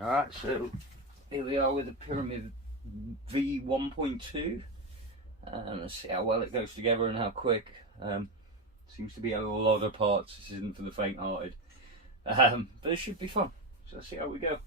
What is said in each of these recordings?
Alright, so here we are with the Pyramid V1.2. Let's see how well it goes together and how quick. Seems to be a lot of parts. This isn't for the faint-hearted. But it should be fun. So let's see how we go.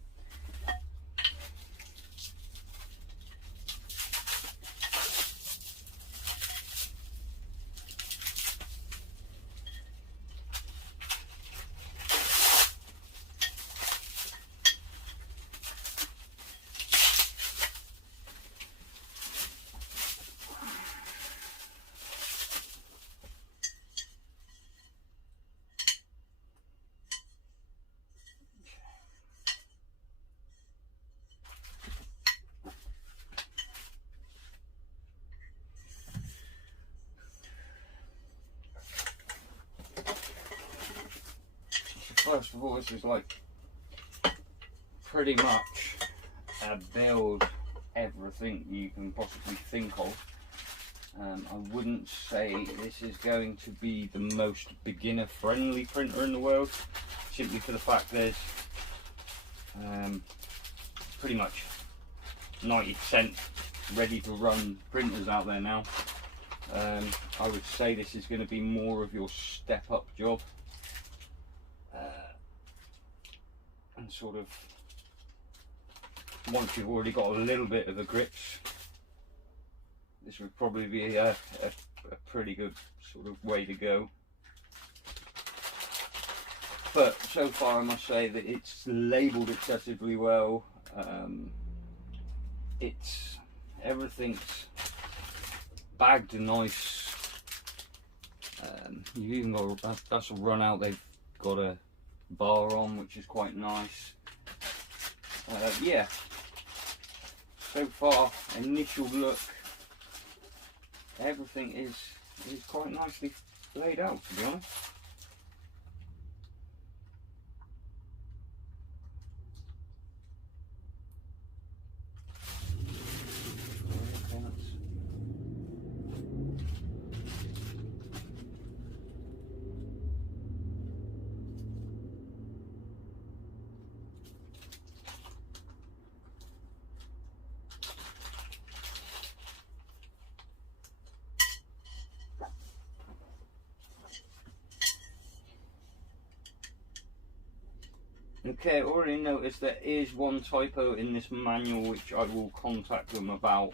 First of all, this is like pretty much a build everything you can possibly think of. I wouldn't say this is going to be the most beginner friendly printer in the world, simply for the fact there's pretty much 90% ready to run printers out there now. I would say this is going to be more of your step up job. And sort of once you've already got a little bit of a grips, this would probably be a pretty good sort of way to go. But so far I must say that it's labelled excessively well. Everything's bagged nice. You've even got that's a runout. They've got a bar on, which is quite nice. Yeah, so far initial look, everything is quite nicely laid out, to be honest. Okay, I already noticed there is one typo in this manual which I will contact them about.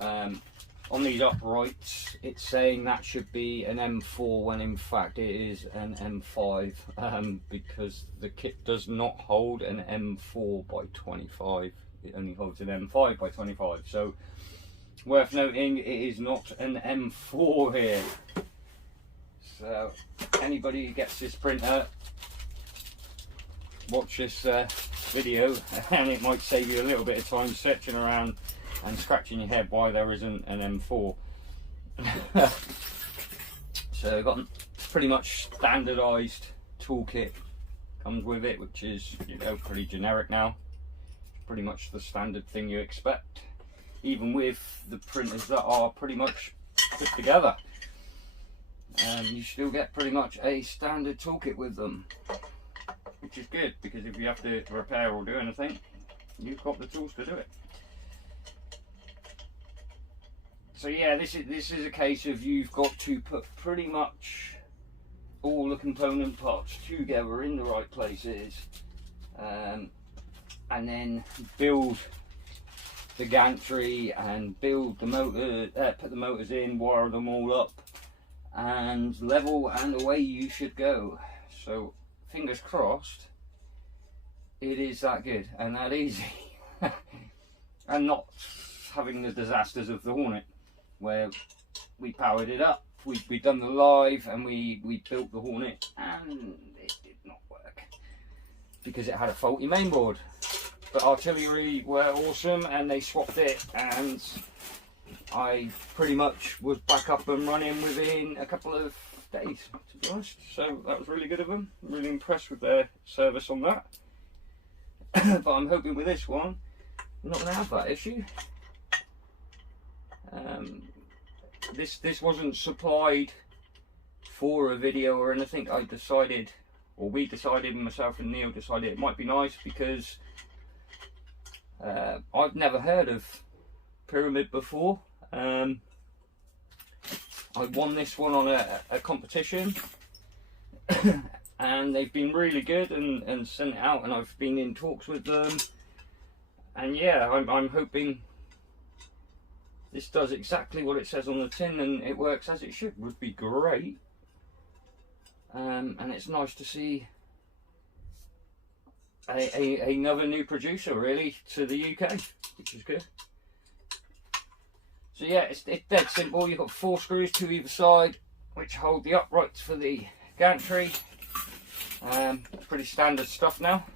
On these uprights, it's saying that should be an M4 when in fact it is an M5, because the kit does not hold an M4 by 25, it only holds an M5 by 25. So, worth noting, it is not an M4 here. So, anybody who gets this printer, watch this video and it might save you a little bit of time searching around and scratching your head why there isn't an M4. So got pretty much standardized toolkit comes with it, which is, you know, pretty generic now. Pretty much the standard thing you expect, even with the printers that are pretty much put together. You still get pretty much a standard toolkit with them, which is good, because if you have to repair or do anything, you've got the tools to do it. So yeah, this is a case of you've got to put pretty much all the component parts together in the right places, and then build the gantry and build the motor, put the motors in, wire them all up, and level, and away you should go. So fingers crossed it is that good and that easy. And not having the disasters of the Hornet, where we powered it up, we done the live, and we built the Hornet and it did not work because it had a faulty mainboard. But Artillery were awesome and they swapped it, and I pretty much was back up and running within a couple of days, to be honest. So that was really good of them. I'm really impressed with their service on that. But I'm hoping with this one I'm not going to have that issue. This wasn't supplied for a video or anything. I decided, or we decided, myself and Neil decided it might be nice because I've never heard of Pyramid before. I won this one on a competition and they've been really good and sent it out, and I've been in talks with them, and yeah, I'm hoping this does exactly what it says on the tin and it works as it should. Would be great. And it's nice to see another new producer really to the UK, which is good. So yeah, it's dead simple. You've got 4 screws to either side which hold the uprights for the gantry. Pretty standard stuff now.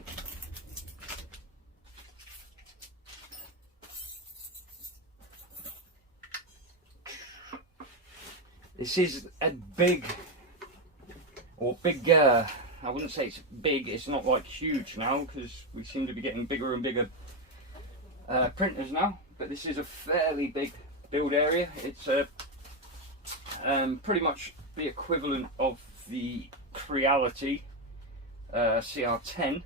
This is a bigger, I wouldn't say it's big, it's not like huge now, because we seem to be getting bigger and bigger printers now, but this is a fairly big build area. It's pretty much the equivalent of the Creality CR10.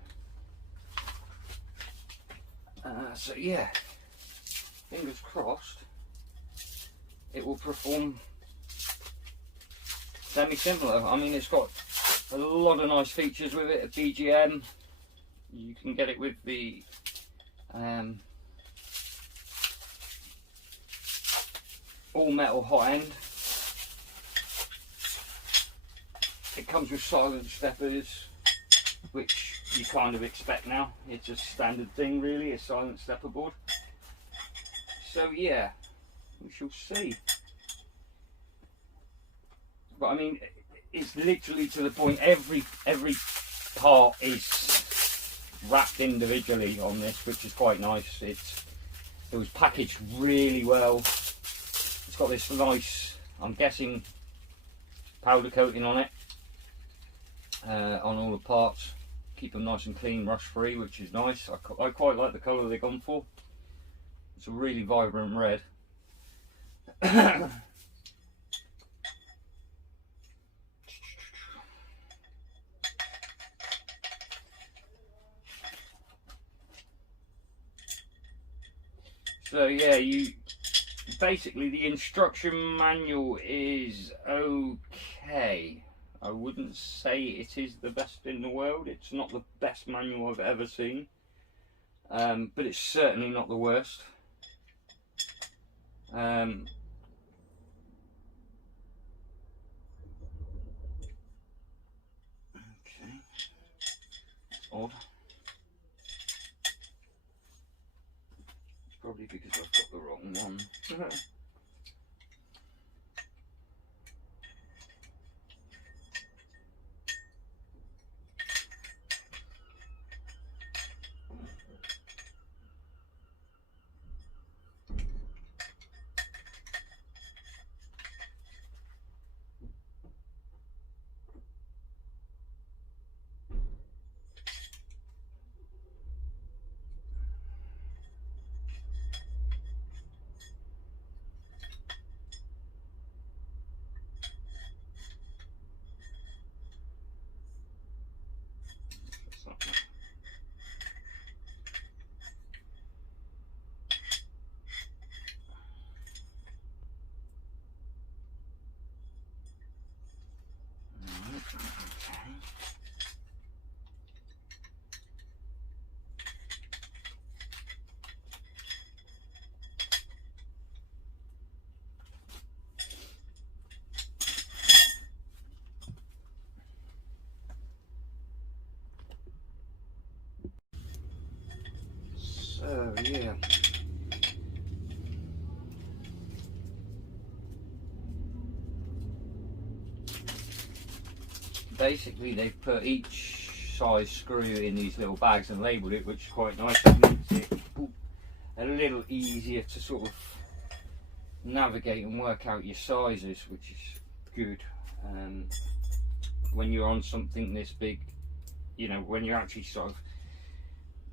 So yeah, fingers crossed it will perform semi-similar. I mean, it's got a lot of nice features with it. A BGM, you can get it with the all metal hot end. It comes with silent steppers, which you kind of expect now. It's a standard thing really, a silent stepper board. So yeah, we shall see. But I mean, it's literally to the point, every part is wrapped individually on this, which is quite nice. It was packaged really well. It's got this nice, I'm guessing, powder coating on it, on all the parts. Keep them nice and clean, rust free, which is nice. I quite like the colour they've gone for. It's a really vibrant red. So yeah, basically the instruction manual is okay. I wouldn't say it is the best in the world. It's not the best manual I've ever seen, but it's certainly not the worst. Okay, that's odd. It's probably because I've got the wrong one. So yeah, basically they've put each size screw in these little bags and labelled it, which is quite nice. It makes it a little easier to sort of navigate and work out your sizes, which is good. When you're on something this big, you know, when you actually sort of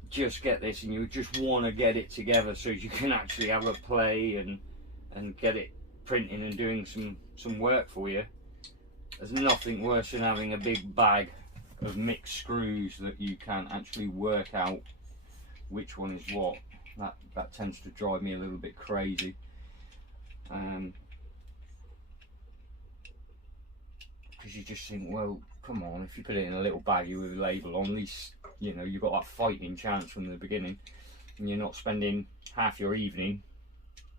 just get this and you just want to get it together so you can actually have a play and get it printing and doing some work for you. There's nothing worse than having a big bag of mixed screws that you can't actually work out which one is what. That tends to drive me a little bit crazy. Because you just think, well, come on, if you put it in a little baggie with a label on, at least, you know, you've got that fighting chance from the beginning, and you're not spending half your evening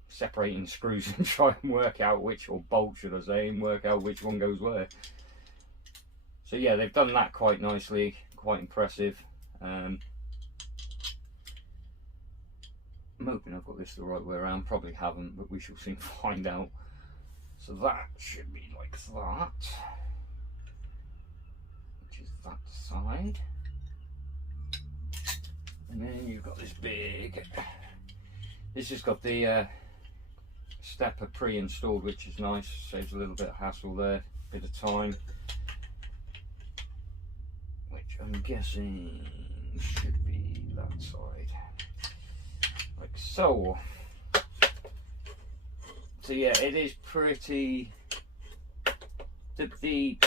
separating screws and trying to work out which, or bolts should I say, and work out which one goes where. So yeah, they've done that quite nicely, quite impressive. I'm hoping I've got this the right way around, probably haven't, but we shall soon find out. So that should be like that, which is that side. And then you've got this big, this has got the stepper pre-installed, which is nice, saves a little bit of hassle there, bit of time, which I'm guessing should be that side, like so. So yeah, it is pretty, the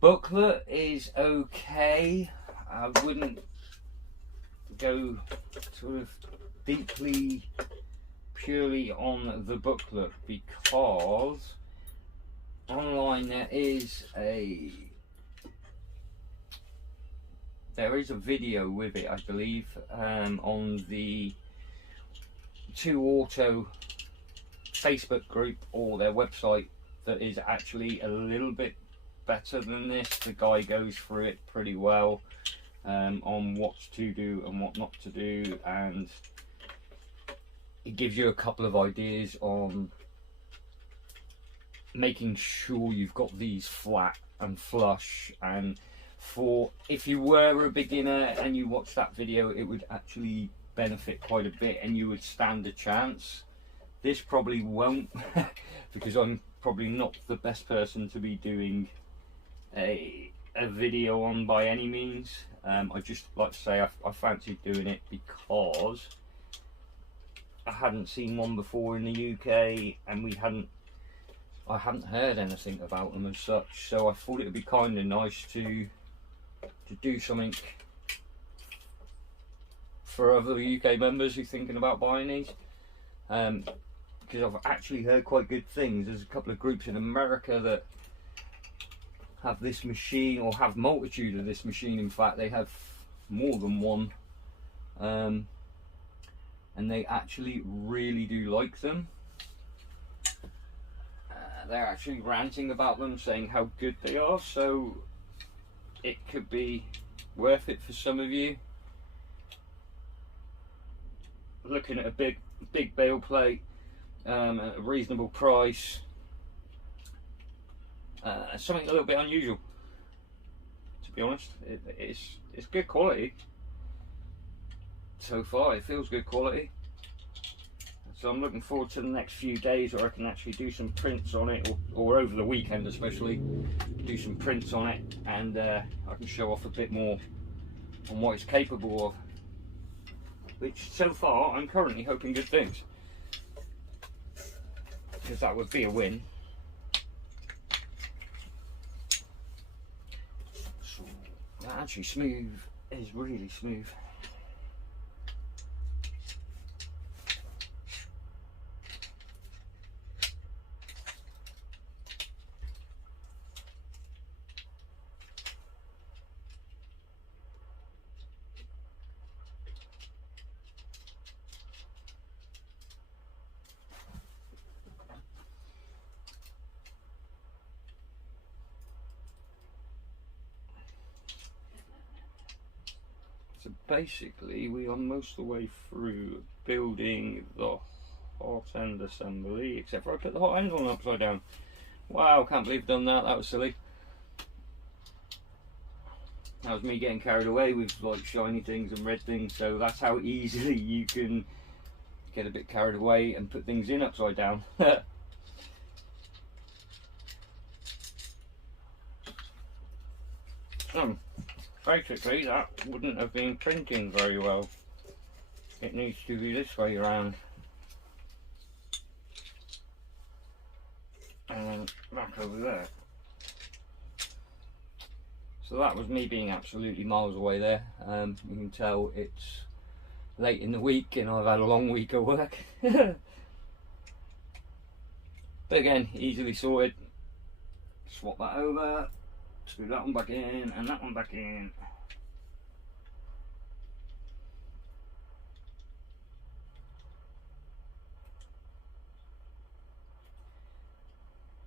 booklet is okay. I wouldn't go sort of deeply purely on the booklet, because online there is a video with it, I believe, on the TOAUTO Facebook group or their website, that is actually a little bit better than this. The guy goes through it pretty well, on what to do and what not to do, and it gives you a couple of ideas on making sure you've got these flat and flush. And for if you were a beginner and you watched that video, it would actually benefit quite a bit and you would stand a chance. This probably won't, because I'm probably not the best person to be doing a video on by any means. I just like to say I fancied doing it because I hadn't seen one before in the UK, and I hadn't heard anything about them as such, so I thought it would be kind of nice to do something for other UK members who are thinking about buying these, because I've actually heard quite good things. There's a couple of groups in America that have this machine, or have multitude of this machine. In fact, they have more than one, and they actually really do like them. They're actually ranting about them, saying how good they are, so it could be worth it for some of you. Looking at a big bale plate at a reasonable price, something a little bit unusual, to be honest. It's good quality so far. It feels good quality, so I'm looking forward to the next few days where I can actually do some prints on it, or over the weekend especially, do some prints on it, and I can show off a bit more on what it's capable of, which so far I'm currently hoping good things, because that would be a win. So that actually smooth is really smooth. So basically we are most of the way through building the hot end assembly, except for I put the hot end on upside down. Wow, can't believe I've done that. That was silly. That was me getting carried away with like shiny things and red things, so that's how easily you can get a bit carried away and put things in upside down. So basically that wouldn't have been printing very well. It needs to be this way around and back over there. So that was me being absolutely miles away there. You can tell it's late in the week and I've had a long week of work. But again, easily sorted. Swap that over, screw that one back in and that one back in.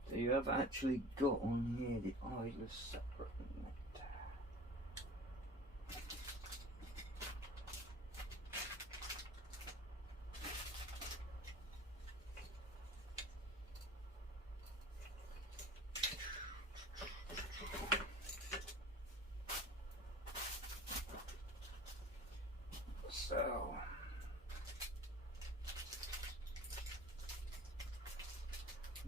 So you have actually got on here the idler separate. So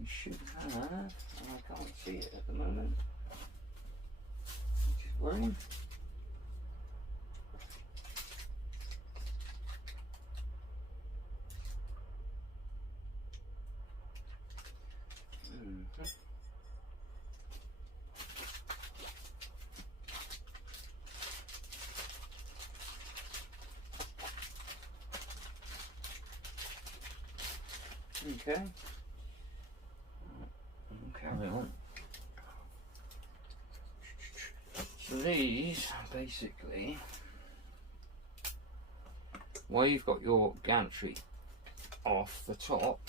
you should have, and I can't see it at the moment, which is worrying. Okay. Carry on. So these basically, while you've got your gantry off the top,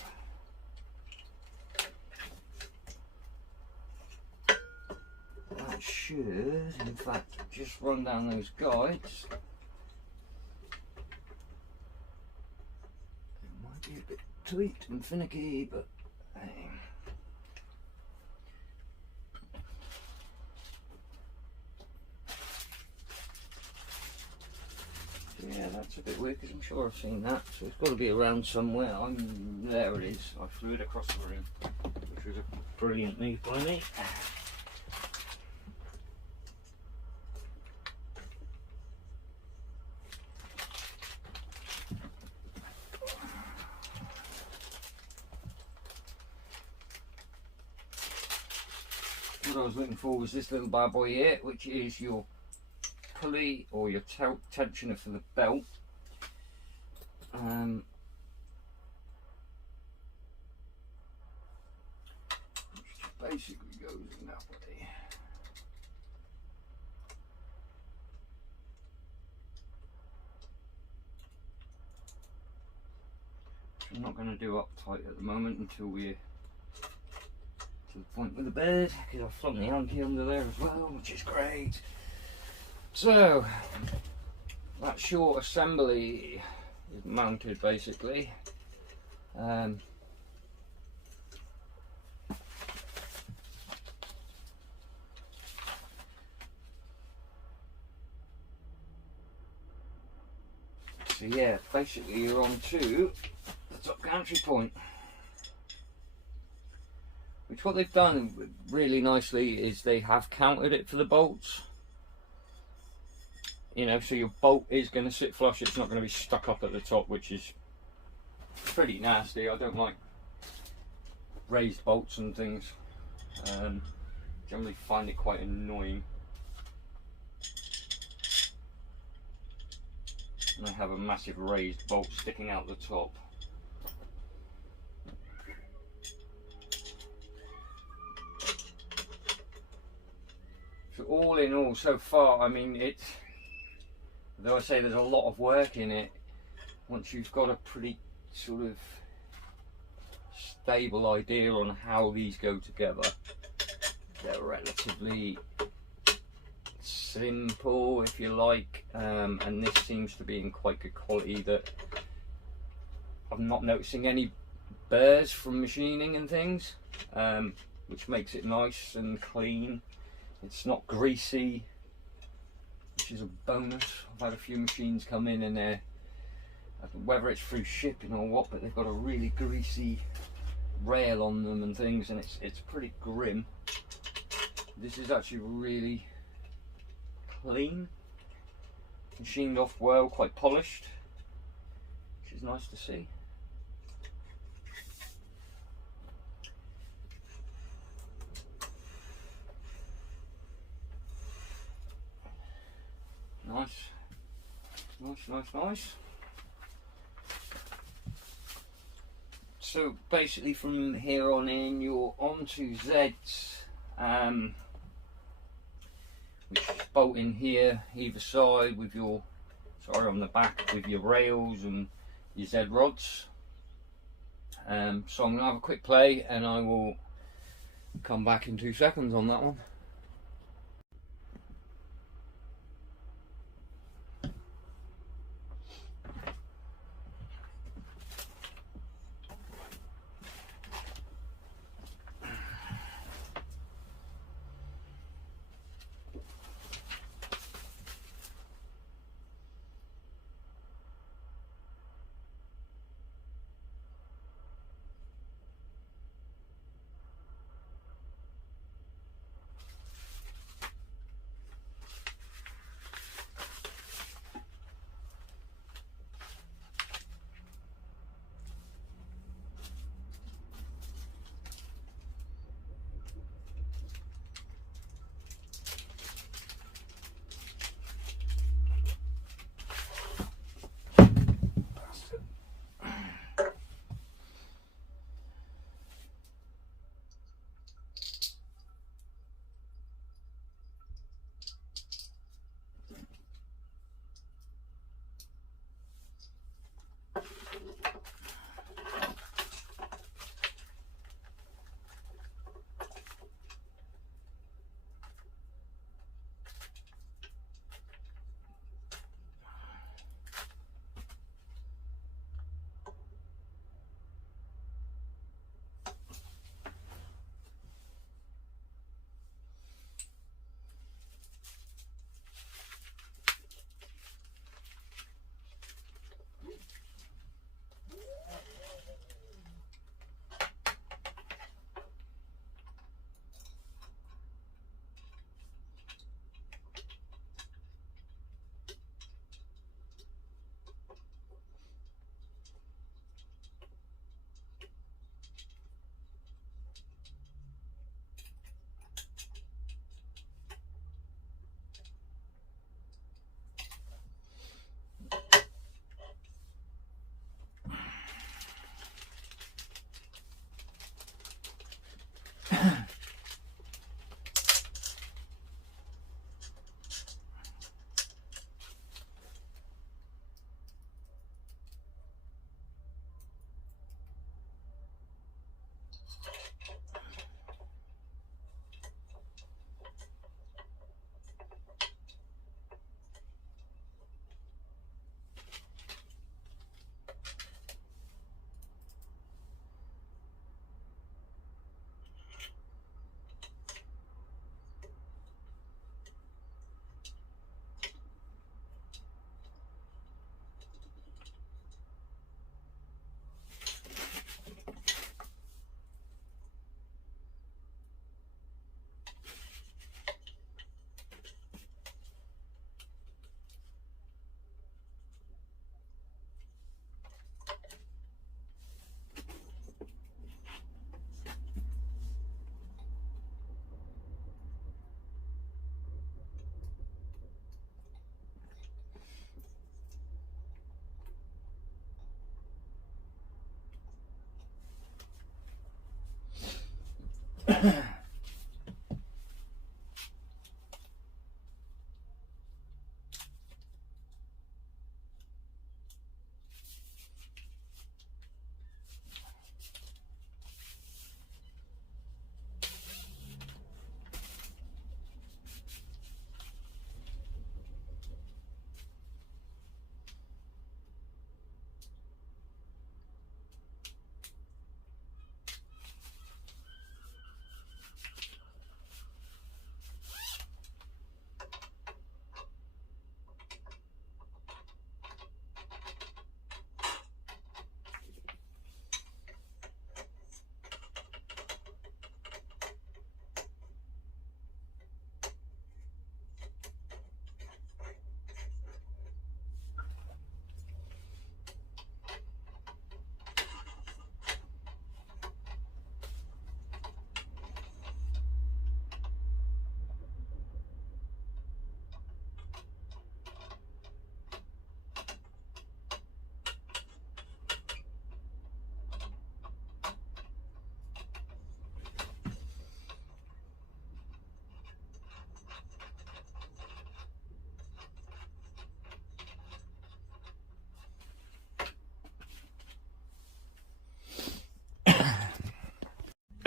that should in fact just run down those guides. It might be a bit tweaked and finicky, but hey. Yeah, that's a bit weird because I'm sure I've seen that, so it's got to be around somewhere. There it is. I flew it across the room, which was a brilliant move by me. What I was looking for was this little bad boy here, which is your pulley or your tensioner for the belt. Which basically goes in that way. Which I'm not going to do uptight at the moment until we're to the point with the bed, because I've flung the Yankee under there as well, which is great. So that short assembly is mounted basically. So yeah, basically you're on to the top gantry point. Which what they've done really nicely is they have counted it for the bolts. You know, so your bolt is going to sit flush, it's not going to be stuck up at the top, which is pretty nasty. I don't like raised bolts and things. Generally find it quite annoying. And I have a massive raised bolt sticking out the top. So all in all, so far, I mean, it's, though I say there's a lot of work in it, once you've got a pretty sort of stable idea on how these go together, they're relatively simple, if you like, and this seems to be in quite good quality. That I'm not noticing any burrs from machining and things, which makes it nice and clean. It's not greasy, which is a bonus. I've had a few machines come in and they're, whether it's through shipping or what, but they've got a really greasy rail on them and things, and it's pretty grim. This is actually really clean, machined off well, quite polished, which is nice to see. Nice, nice, nice, nice. so basically from here on in you're onto Z's, which is bolt in here either side with your, sorry, on the back with your rails and your Z rods. So I'm going to have a quick play and I will come back in 2 seconds on that one.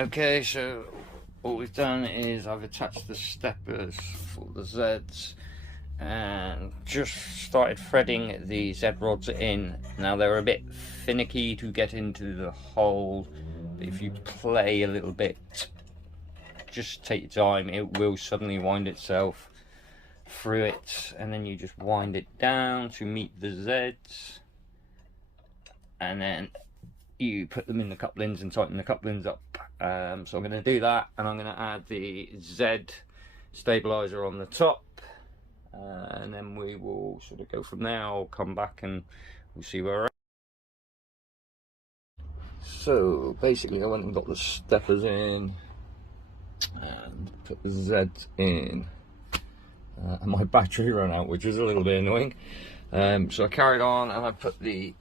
Okay, so what we've done is I've attached the steppers for the Zs and just started threading the Z rods in. Now they're a bit finicky to get into the hole, but if you play a little bit, just take your time, it will suddenly wind itself through it, and then you just wind it down to meet the Zs, and then you put them in the couplings and tighten the couplings up. So I'm going to do that, and I'm going to add the Z stabilizer on the top, and then we will sort of go from there. I'll come back and we'll see where we're at. So basically I went and got the steppers in and put the Zs in, and my battery ran out, which is a little bit annoying. So I carried on and I put the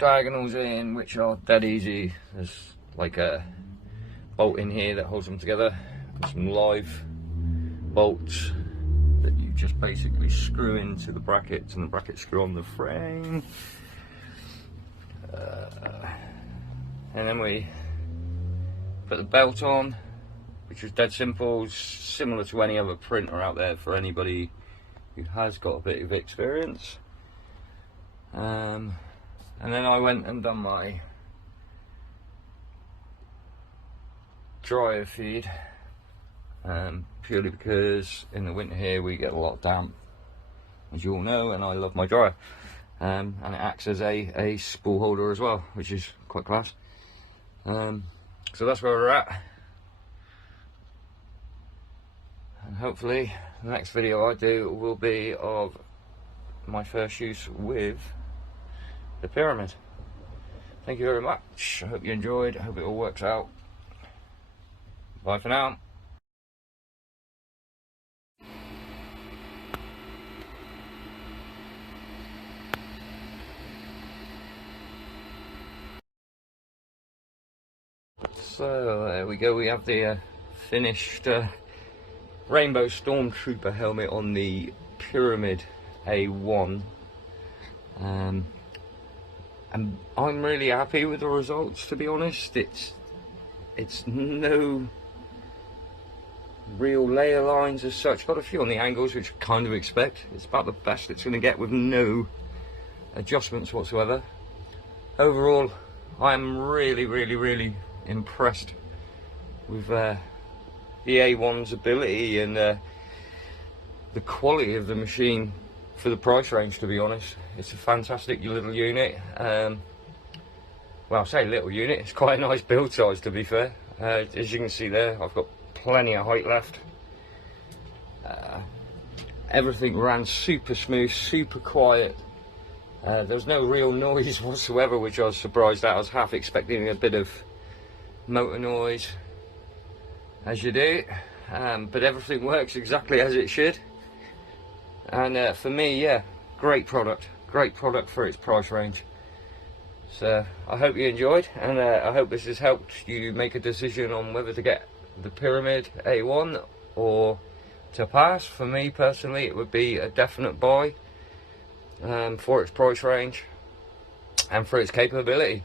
diagonals in, which are dead easy. There's like a bolt in here that holds them together, and some live bolts that you just basically screw into the brackets, and the brackets screw on the frame. And then we put the belt on, which is dead simple, similar to any other printer out there for anybody who has got a bit of experience. And then I went and done my dryer feed, purely because in the winter here we get a lot of damp, as you all know, and I love my dryer. And it acts as a spool holder as well, which is quite class. So that's where we're at, and hopefully the next video I do will be of my first use with the Pyramid. Thank you very much. I hope you enjoyed. I hope it all works out. Bye for now. So there we go, we have the finished Rainbow Stormtrooper helmet on the Pyramid A1, and I'm really happy with the results, to be honest. It's no real layer lines as such, got a few on the angles, which I kind of expect. It's about the best it's going to get with no adjustments whatsoever. Overall, I'm really impressed with the A1's ability and the quality of the machine for the price range, to be honest. It's a fantastic little unit. Well, I say little unit, it's quite a nice build size, to be fair. As you can see there, I've got plenty of height left. Everything ran super smooth, super quiet. There's no real noise whatsoever, which I was surprised at. I was half expecting a bit of motor noise, as you do, but everything works exactly as it should. And for me, yeah, great product for its price range. So I hope you enjoyed, and I hope this has helped you make a decision on whether to get the Pyramid A1 or to pass. For me personally, it would be a definite buy for its price range and for its capability.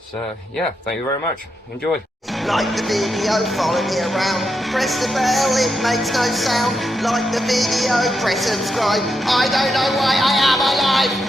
So yeah, thank you very much. Enjoy. Like the video, follow me around. Press the bell, it makes no sound. Like the video, press subscribe. I don't know why I am alive.